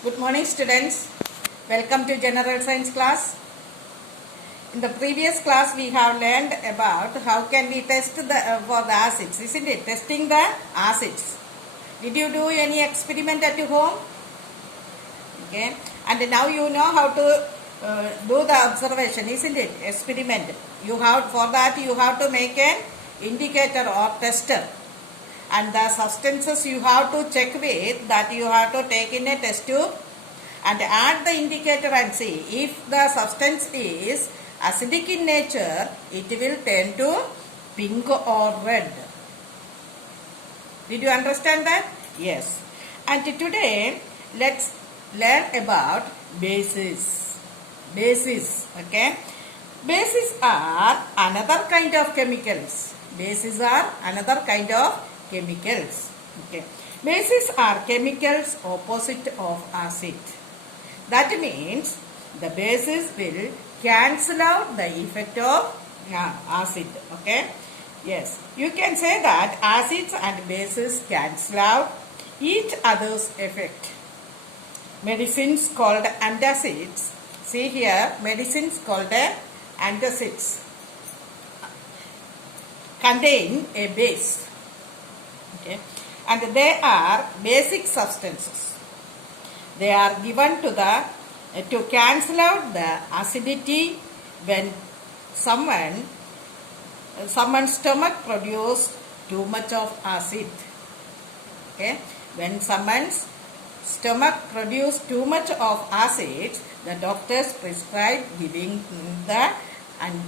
Good morning, students. Welcome to General Science class. In the previous class, we have learned about how can we test for the acids, isn't it? Testing the acids. Did you do any experiment at your home? Okay. And now you know how to do the observation, isn't it? Experiment. For that you have to make an indicator or tester. And the substances you have to check with, that you have to take in a test tube and add the indicator and see if the substance is acidic in nature, it will turn to pink or red. Did you understand that? Yes. And today let's learn about bases. Okay. Bases are another kind of chemicals. Bases are another kind of chemicals. Okay. Bases are chemicals opposite of acid. That means the bases will cancel out the effect of acid. Okay. Yes. You can say that acids and bases cancel out each other's effect. Medicines called antacids. See here, medicines called antacids contain a base. Okay. And they are basic substances. They are given to cancel out the acidity when someone's stomach produces too much of acid. Okay. When someone's stomach produces too much of acid, the doctors prescribe giving the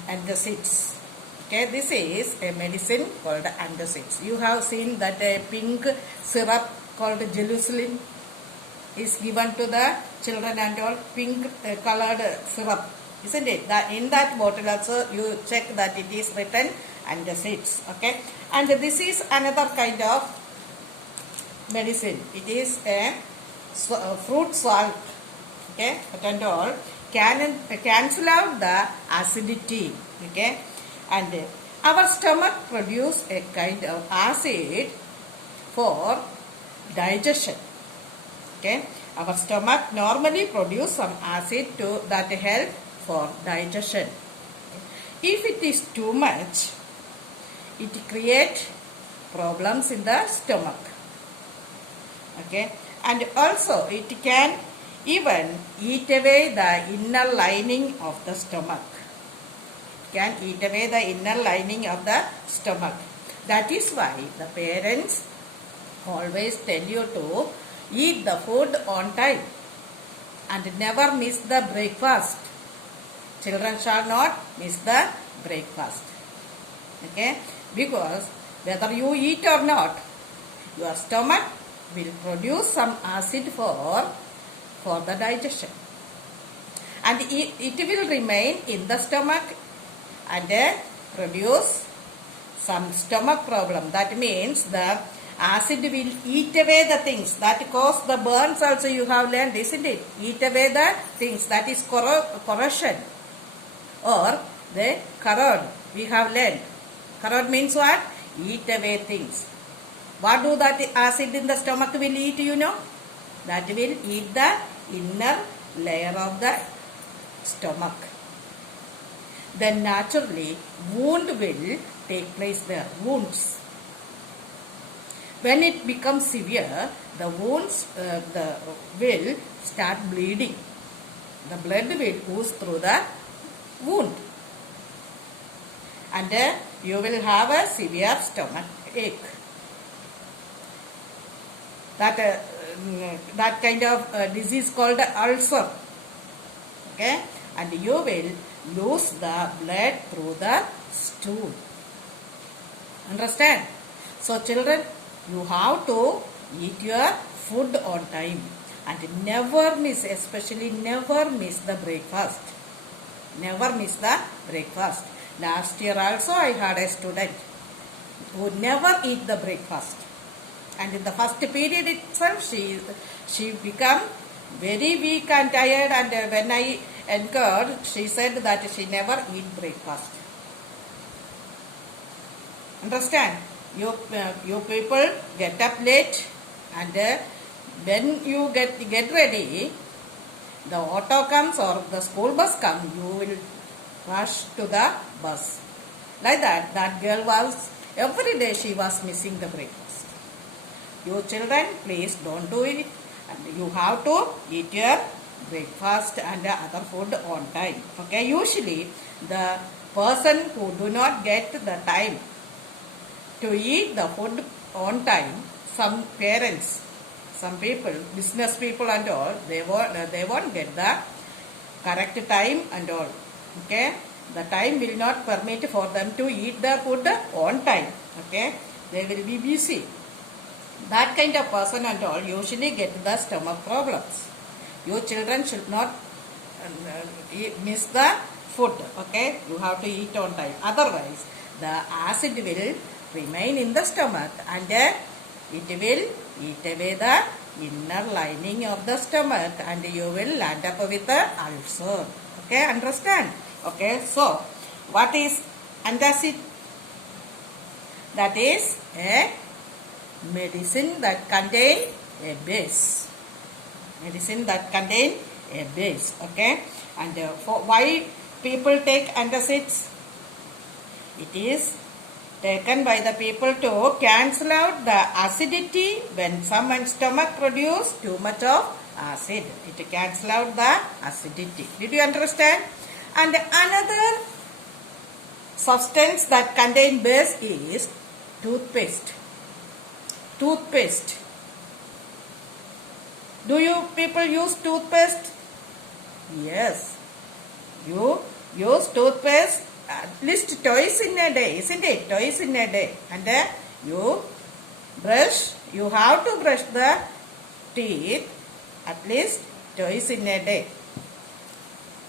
antacids. Okay, this is a medicine called antacids. You have seen that a pink syrup called Gelusilin is given to the children and all, pink colored syrup, isn't it? In that bottle also you check that it is written antacids. Okay, and this is another kind of medicine. It is a fruit salt. Okay, and all can cancel out the acidity. Okay. And our stomach produces a kind of acid for digestion. Okay, our stomach normally produces some acid that help for digestion. If it is too much, it creates problems in the stomach. Okay, and also it can even eat away the inner lining of the stomach. Can eat away the inner lining of the stomach. That is why the parents always tell you to eat the food on time and never miss the breakfast. Children shall not miss the breakfast. Okay? Because whether you eat or not, your stomach will produce some acid for the digestion. And it will remain in the stomach and produce some stomach problem. That means the acid will eat away the things that cause the burns also, you have learned, isn't it? Eat away the things, that is corrosion or the corrode, we have learned. Corrode means what? Eat away things. What do that acid in the stomach will eat, you know? That will eat the inner layer of the stomach. Then naturally wound will take place there, wounds. When it becomes severe, the wounds will start bleeding. The blood will ooze through the wound. And you will have a severe stomach ache. That kind of disease called ulcer. Okay? And you will lose the blood through the stool. Understand? So children, you have to eat your food on time and never miss, especially never miss the breakfast. Never miss the breakfast. Last year also I had a student who never eat the breakfast. And in the first period itself she became very weak and tired, and when I encouraged, she said that she never eat breakfast. Understand? You people get up late and when you get ready, the auto comes or the school bus comes, you will rush to the bus. Like that, that girl was, every day she was missing the breakfast. You children, please don't do it. And you have to eat your breakfast and other food on time. Okay, usually the person who do not get the time to eat the food on time, some parents, some people, business people and all, they won't get the correct time and all. Okay, the time will not permit for them to eat the food on time. Okay, they will be busy. That kind of person and all usually get the stomach problems. You children should not miss the food. Okay, you have to eat on time. Otherwise, the acid will remain in the stomach and it will eat away the inner lining of the stomach and you will land up with the ulcer. Okay, understand? Okay, so what is antacid? That is a medicine that contain a base. Medicine that contain a base. Okay, and for why people take antacids? It is taken by the people to cancel out the acidity when someone's stomach produce too much of acid. It cancel out the acidity. Did you understand? And another substance that contain base is toothpaste. Toothpaste. Do you people use toothpaste? Yes. You use toothpaste at least twice in a day, isn't it? Twice in a day. And you brush, you have to brush the teeth at least twice in a day.